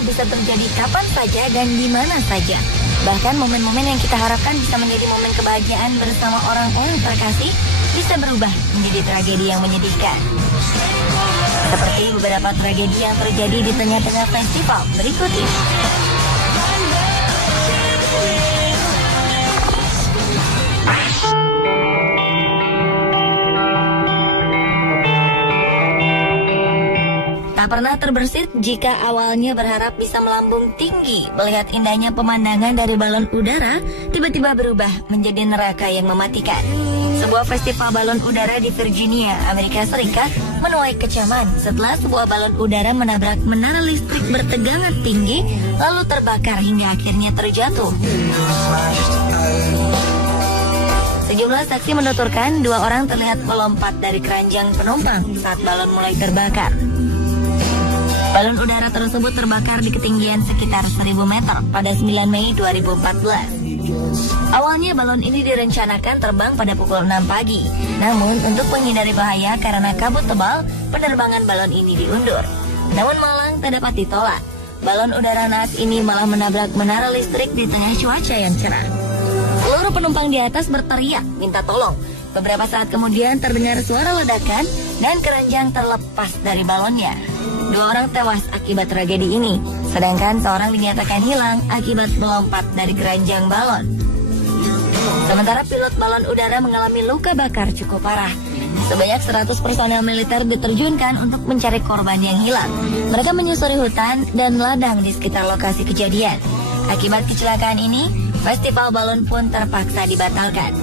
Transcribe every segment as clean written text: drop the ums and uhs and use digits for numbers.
udara bisa terjadi kapan saja dan di mana saja. Bahkan momen-momen yang kita harapkan bisa menjadi momen kebahagiaan bersama orang-orang terkasih bisa berubah menjadi tragedi yang menyedihkan. Seperti beberapa tragedi yang terjadi di tengah-tengah festival berikut ini. Tak pernah terbersit jika awalnya berharap bisa melambung tinggi melihat indahnya pemandangan dari balon udara tiba-tiba berubah menjadi neraka yang mematikan. Sebuah festival balon udara di Virginia, Amerika Serikat menuai kecaman setelah sebuah balon udara menabrak menara listrik bertegangan tinggi lalu terbakar hingga akhirnya terjatuh. Sejumlah saksi menuturkan 2 orang terlihat melompat dari keranjang penumpang saat balon mulai terbakar. Balon udara tersebut terbakar di ketinggian sekitar 1000 meter pada 9 Mei 2014. Awalnya balon ini direncanakan terbang pada pukul 6 pagi. Namun untuk menghindari bahaya karena kabut tebal, penerbangan balon ini diundur. Namun malang tak dapat ditolak. Balon udara naas ini malah menabrak menara listrik di tengah cuaca yang cerah. Seluruh penumpang di atas berteriak minta tolong. Beberapa saat kemudian terdengar suara ledakan dan keranjang terlepas dari balonnya. 2 orang tewas akibat tragedi ini, sedangkan seorang dinyatakan hilang akibat melompat dari keranjang balon. Sementara pilot balon udara mengalami luka bakar cukup parah. Sebanyak 100 personel militer diterjunkan untuk mencari korban yang hilang. Mereka menyusuri hutan dan ladang di sekitar lokasi kejadian. Akibat kecelakaan ini, festival balon pun terpaksa dibatalkan.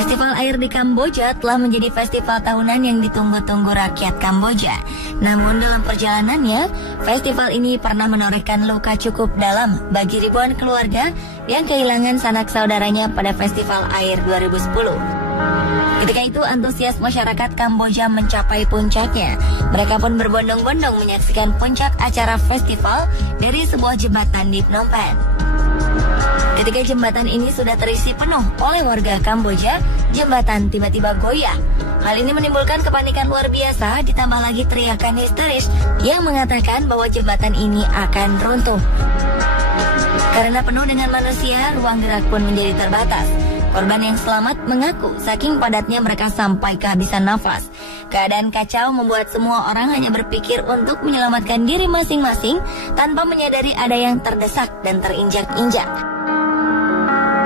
Festival air di Kamboja telah menjadi festival tahunan yang ditunggu-tunggu rakyat Kamboja. Namun dalam perjalanannya, festival ini pernah menorehkan luka cukup dalam bagi ribuan keluarga yang kehilangan sanak saudaranya pada festival air 2010. Ketika itu antusias masyarakat Kamboja mencapai puncaknya. Mereka pun berbondong-bondong menyaksikan puncak acara festival dari sebuah jembatan di Phnom Penh. Ketika jembatan ini sudah terisi penuh oleh warga Kamboja, jembatan tiba-tiba goyah. Hal ini menimbulkan kepanikan luar biasa, ditambah lagi teriakan histeris yang mengatakan bahwa jembatan ini akan runtuh. Karena penuh dengan manusia, ruang gerak pun menjadi terbatas. Korban yang selamat mengaku saking padatnya mereka sampai kehabisan nafas. Keadaan kacau membuat semua orang hanya berpikir untuk menyelamatkan diri masing-masing tanpa menyadari ada yang terdesak dan terinjak-injak.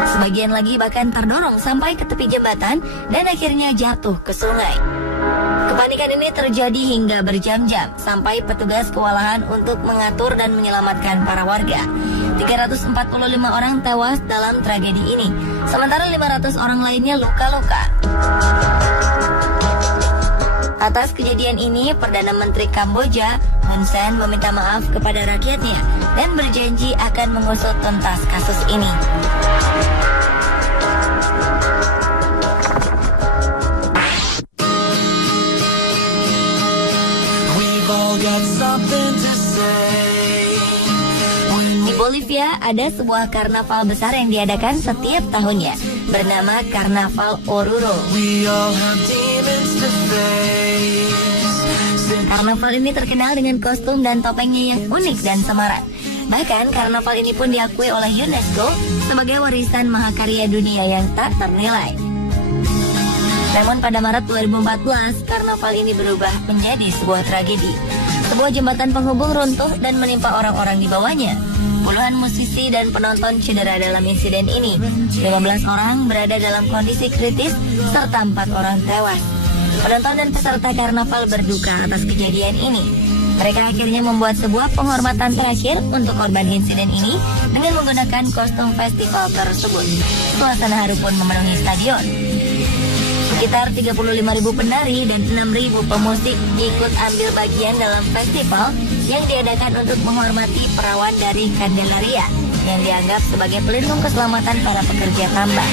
Sebagian lagi bahkan terdorong sampai ke tepi jembatan dan akhirnya jatuh ke sungai. Kepanikan ini terjadi hingga berjam-jam sampai petugas kewalahan untuk mengatur dan menyelamatkan para warga. 345 orang tewas dalam tragedi ini, sementara 500 orang lainnya luka-luka. Atas kejadian ini, Perdana Menteri Kamboja, Hun Sen, meminta maaf kepada rakyatnya dan berjanji akan mengusut tuntas kasus ini. Di Bolivia ada sebuah karnaval besar yang diadakan setiap tahunnya, bernama Karnaval Oruro. Karnaval ini terkenal dengan kostum dan topengnya yang unik dan semarak. Bahkan karnaval ini pun diakui oleh UNESCO sebagai warisan mahakarya dunia yang tak ternilai. Namun pada Maret 2014, karnaval ini berubah menjadi sebuah tragedi. Sebuah jembatan penghubung runtuh dan menimpa orang-orang di bawahnya. Puluhan musisi dan penonton cedera dalam insiden ini. 15 orang berada dalam kondisi kritis serta 4 orang tewas. Penonton dan peserta karnaval berduka atas kejadian ini. Mereka akhirnya membuat sebuah penghormatan terakhir untuk korban insiden ini dengan menggunakan kostum festival tersebut. Suasana haru pun memenuhi stadion. Sekitar 35.000 penari dan 6.000 pemusik ikut ambil bagian dalam festival yang diadakan untuk menghormati perawan dari Candelaria yang dianggap sebagai pelindung keselamatan para pekerja tambang.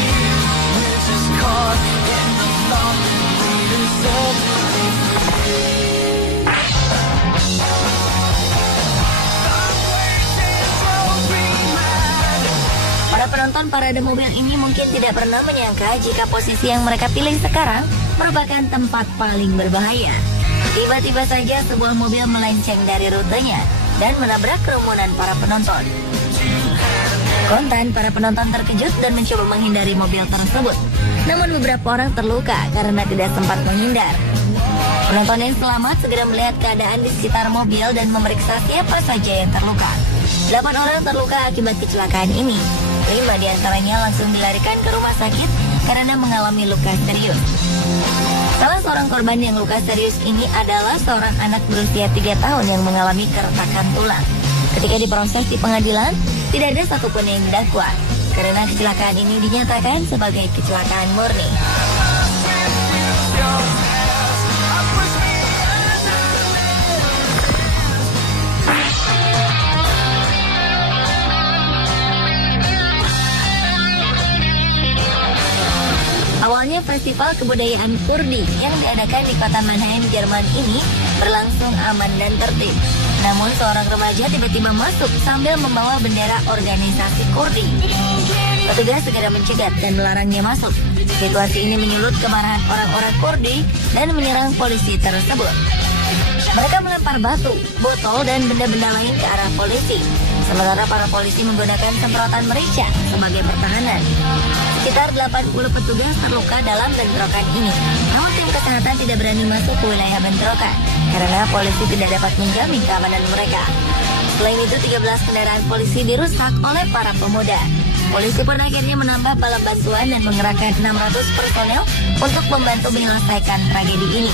Penonton parade mobil ini mungkin tidak pernah menyangka jika posisi yang mereka pilih sekarang merupakan tempat paling berbahaya. Tiba-tiba saja sebuah mobil melenceng dari rutenya dan menabrak kerumunan para penonton. Kontan, para penonton terkejut dan mencoba menghindari mobil tersebut. Namun beberapa orang terluka karena tidak sempat menghindar. Penonton yang selamat segera melihat keadaan di sekitar mobil dan memeriksa siapa saja yang terluka. 8 orang terluka akibat kecelakaan ini. 5 diantaranya langsung dilarikan ke rumah sakit karena mengalami luka serius. Salah seorang korban yang luka serius ini adalah seorang anak berusia 3 tahun yang mengalami keretakan tulang. Ketika diproses di pengadilan, tidak ada satupun yang didakwa karena kecelakaan ini dinyatakan sebagai kecelakaan murni. Awalnya festival kebudayaan Kurdi yang diadakan di kota Mannheim, Jerman ini berlangsung aman dan tertib. Namun seorang remaja tiba-tiba masuk sambil membawa bendera organisasi Kurdi. Petugas segera mencegat dan melarangnya masuk. Situasi ini menyulut kemarahan orang-orang Kurdi dan menyerang polisi tersebut. Mereka melempar batu, botol, dan benda-benda lain ke arah polisi. Sementara para polisi menggunakan semprotan merica sebagai pertahanan. Sekitar 80 petugas terluka dalam bentrokan ini. Namun tim kesehatan tidak berani masuk ke wilayah bentrokan karena polisi tidak dapat menjamin keamanan mereka. Selain itu, 13 kendaraan polisi dirusak oleh para pemuda. Polisi pun akhirnya menambah bala bantuan dan mengerahkan 600 personel untuk membantu menyelesaikan tragedi ini.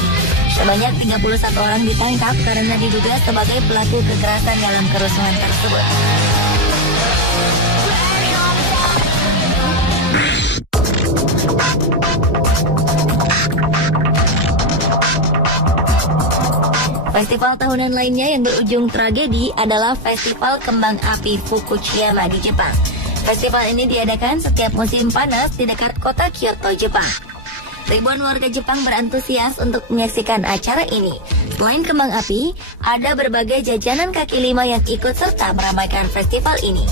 Sebanyak 31 orang ditangkap karena diduga sebagai pelaku kekerasan dalam kerusuhan tersebut. Festival tahunan lainnya yang berujung tragedi adalah Festival Kembang Api Fukushima di Jepang. Festival ini diadakan setiap musim panas di dekat kota Kyoto, Jepang. Ribuan warga Jepang berantusias untuk menyaksikan acara ini. Selain kembang api, ada berbagai jajanan kaki lima yang ikut serta meramaikan festival ini.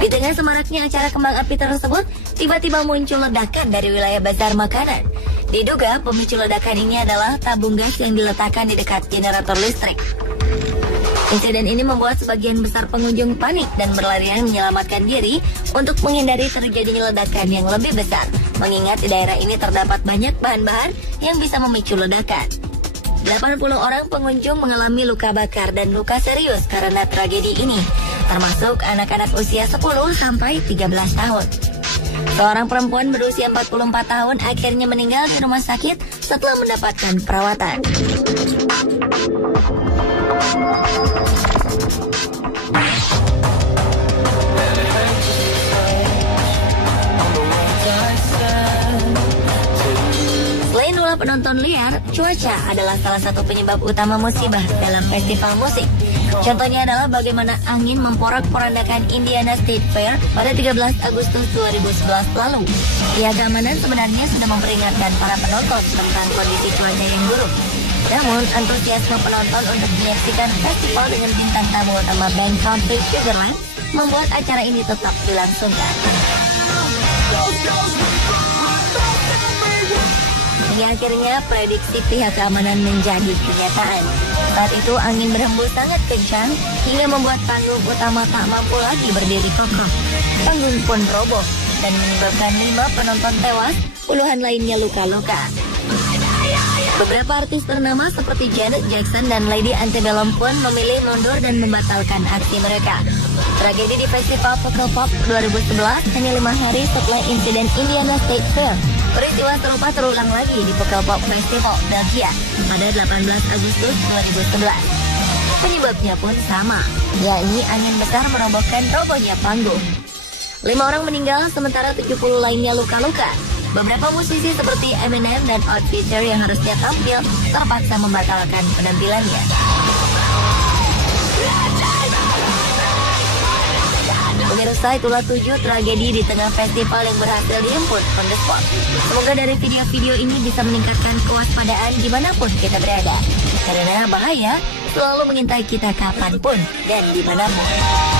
Di tengah semaraknya acara kembang api tersebut, tiba-tiba muncul ledakan dari wilayah bazar makanan. Diduga pemicu ledakan ini adalah tabung gas yang diletakkan di dekat generator listrik. Insiden ini membuat sebagian besar pengunjung panik dan berlarian menyelamatkan diri untuk menghindari terjadinya ledakan yang lebih besar, mengingat di daerah ini terdapat banyak bahan-bahan yang bisa memicu ledakan. 80 orang pengunjung mengalami luka bakar dan luka serius karena tragedi ini, termasuk anak-anak usia 10 sampai 13 tahun. Seorang perempuan berusia 44 tahun akhirnya meninggal di rumah sakit setelah mendapatkan perawatan. Selain ulah penonton liar, cuaca adalah salah satu penyebab utama musibah dalam festival musik. Contohnya adalah bagaimana angin memporak-porandakan Indiana State Fair pada 13 Agustus 2011 lalu. Pihak keamanan sebenarnya sudah memperingatkan para penonton tentang kondisi cuaca yang buruk. Namun, antusiasme penonton untuk menyaksikan festival dengan bintang tamu utama band country Sugarland membuat acara ini tetap dilangsungkan. Hingga akhirnya prediksi pihak keamanan menjadi kenyataan. Saat itu angin berhembus sangat kencang hingga membuat panggung utama tak mampu lagi berdiri kokoh. Panggung pun roboh dan menyebabkan 5 penonton tewas, puluhan lainnya luka-luka. Beberapa artis ternama seperti Janet Jackson dan Lady Antebellum pun memilih mundur dan membatalkan aksi mereka. Tragedi di Festival Pukkelpop 2011 hanya 5 hari setelah insiden Indiana State Fair. Peristiwa serupa terulang lagi di Pukkelpop Festival Belgia pada 18 Agustus 2011. Penyebabnya pun sama, yakni angin besar merobohkan robohnya panggung. 5 orang meninggal sementara 70 lainnya luka-luka. Beberapa musisi seperti Eminem dan Outsider yang harusnya tampil terpaksa membatalkan penampilannya. Pemirsa, itulah 7 tragedi di tengah festival yang berhasil dihimpun on the spot. Semoga dari video-video ini bisa meningkatkan kewaspadaan dimanapun kita berada. Karena bahaya selalu mengintai kita kapanpun dan dimanapun.